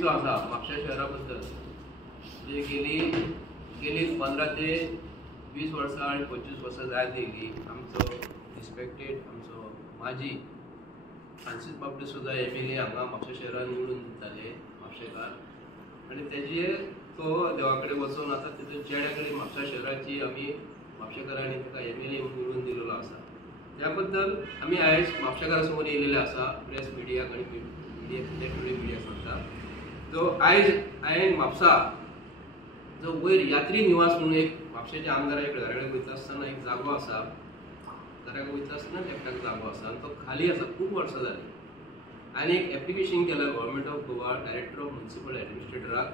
जो आसा म्हापशा शहरा बद्दल जे गेली 15 ते 20 वर्सां आणि 25 वर्सां जायत येयली आमचो रिस्पेक्टेड आमचो माजी फ्रांसीस बाब डिसोजा MLA हांगा म्हापशा शहरान निवडून दिताले म्हापशेकार आनी तेजे तो देवा कडेन वचून आतां तेतून चेड्या कडेन म्हापशा शहराची आमी म्हापशेकारांनी ताका MLA निवडून दिलेलो आसा त्या बद्दल आमी आयज म्हापशेकारा समोर येयलेले आसा प्रेस मिडियाक आनी मिडिया सांगता जो आयज हांवें म्हापसा जो वयर यात्री निवास म्हणून एक म्हापशेच्या आमदारा घरा कडेन वयता आसतना एक जागो आसा घराक वयता आसतना एकट्याक जागो आसा आनी तो खाली आसा खूब वर्सां जाली आनी एक एप्लिकेशन केला government of Goa director of municipal एडमिनिस्ट्रेटराक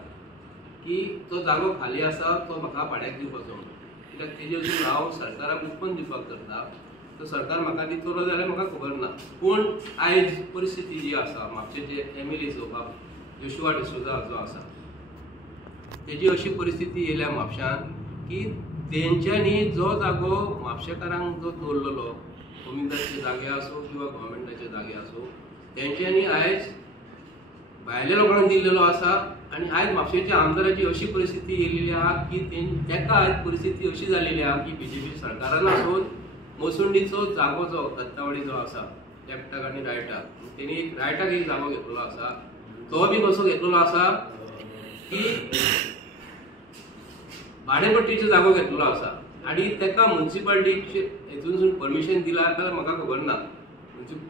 की तो जागो खाली आसा तो म्हाका भाड्याक दिवपाचो म्हणून कित्याक तेजें अजून हांव सरकाराक उत्पन्न दिवपाक करता तो सरकार म्हाका दितलो जाल्यार म्हाका खबर ना पूण आयज परिस्थिती जी आसा म्हापशेचे MLA बाब जोशुआ डिसोजा जो आसा तेजी अशी परिस्थिती येयल्या म्हापशान की तेंच्यांनी जो जागो म्हापशेकारांक जो दवरलेलो उमेदवाराचे जागे आसूं किंवा गव्हर्मेंटाचे जागे आसूं तेंच्यांनी आयज भायल्या लोकांक दिल्लेलो आसा आनी आयज म्हापशेच्या आमदाराची अशी परिस्थिती येयलेली आहा की तेका आयज परिस्थिती अशी जालेली आहा की BJP सरकारान आसून मोसुंडीचो जागो जो दत्तावाडी जो आसा लेफ्टाक आनी रायटाक तेणी एक रायटाक एक जागो घेतलेलो आसा तो बी कसो घेतलेलो आसा की भाडेपट्टीचो जागो घेतलेलो आसा आनी तेका म्युनिसिपालिटीचे हेतूनसून परमिशन दिला काय म्हाका खबर ना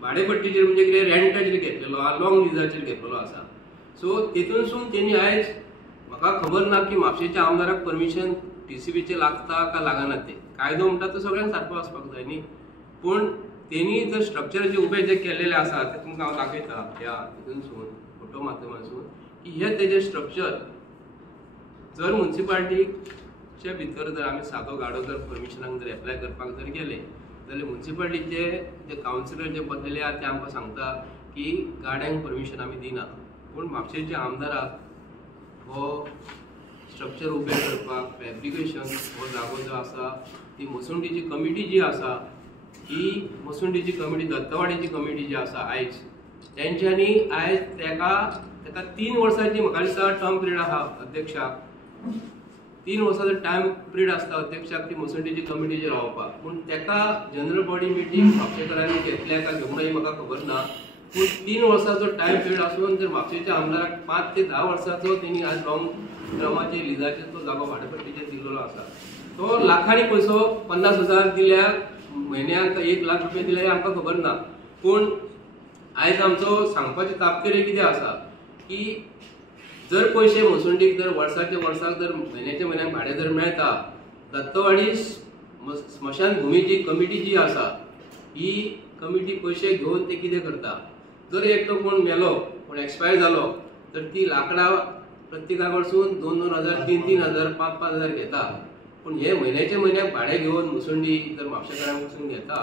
भाडेपट्टीचेर म्हणजे कितें रेंटाचेर घेतलेलो आहा लॉंग लिजाचेर घेतलेलो आसा सो तेतूनसून तेणी आयज म्हाका खबर ना की म्हापशेच्या आमदाराक परमिशन TCBचे लागता का लागना ते कायदो म्हणटा तो सगळ्यांक सारको आसपाक जाय न्ही पूण तेणी जर स्ट्रक्चर जे उबे जे केल्लेले आसा ते तुमकां हांव दाखयता ह्या हितूनसून फोटो माध्यमांतसून की हे तेजे स्ट्रक्चर जर म्युनिसिपालिटीच्या भितर जर आमी सादो गाडो जर परमिशनाक जर एप्लाय करपाक जर गेले जाल्यार म्युनिसिपालिटीचे जे कावन्सिलर जे बसलेले आहा ते आमकां सांगता की गाड्यांक परमिशन आमी दिना पूण म्हापशेच्या आमदाराक हो स्ट्रक्चर उबे करपाक फॅब्रिकेशन हो जागो जो आसा ती मोसुंडीची कमिटी जी आसा ही मोसुंडीची कमिटी दत्तवाडीची कमिटी जी आसा आयज तेंच्यांनी आयज तेका 3 वर्सांची म्हाका दिसता टर्म पिरियड आहा अध्यक्षाक 3 वर्सांचो टायम पिरियड आसता अध्यक्षाक ती मोसुंडीची कमिटीचेर रावपाक पूण तेका जनरल बॉडी मिटींग म्हापशेकारांनी घेतल्या काय घेवंक ना म्हाका खबर ना पूण 3 वर्सांचो टायम पिरियड आसून जर म्हापशेच्या आमदाराक 5 ते 10 वर्सांचो तेणी आज लॉंग टर्माचेर लिजाचेर तो जागो भाडेपट्टीचेर दिल्लो आसा तो लाखांनी पयसो 50,000 दिल्या म्हयन्याक 1 लाख रुपया दिल्या आमकां खबर ना पूण आयज आमचो सांगपाचें तापकेर कितें आसा की जर पयशे मोसुंडीक जर वर्साचे वर्साक जर म्हयन्याच्या म्हयन्याक भाडें जर मेळटा दत्तवाडी स्मशान भुमीची कमिटी जी आसा ही कमिटी पयशे घेवन ते कितें करता जर एकटो कोण मेलो कोण एक्सपायर जालो तर ती लाकडां प्रत्येका कडसून 2,000 3,000 5,000 घेता पूण हे म्हयन्याच्या म्हयन्याक भाडें घेवन मुसुंडी जर म्हापशेकारांक पसून घेता